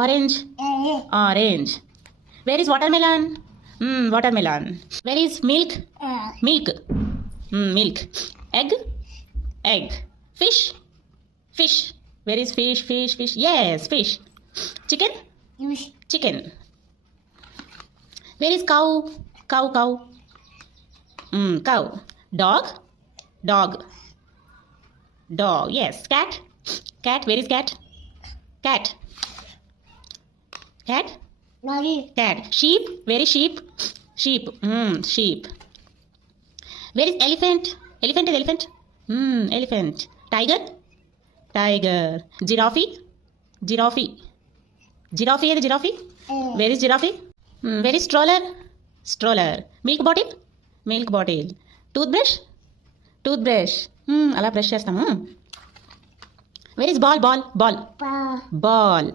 Orange. Orange. Where is watermelon? Watermelon. Where is milk? Milk. Milk. Egg. Egg. Fish. Fish. Where is fish? Fish. Fish. Yes, fish. Chicken. Chicken. Where is cow? Cow. Cow. Cow. Dog. Dog. Dog. Yes. Cat. Cat. Where is cat? Cat. Cat. Cat. Sheep. Where is sheep? Sheep. Sheep. Where is elephant? Elephant is elephant. Elephant. Tiger. Tiger. Giraffe. Giraffe. Giraffe is giraffe. Where is giraffe? Where is stroller? Stroller. Milk bottle. Milk bottle. Toothbrush. Toothbrush. అలా brush చేస్తాము. Where is ball? Ball. Ball. Ball.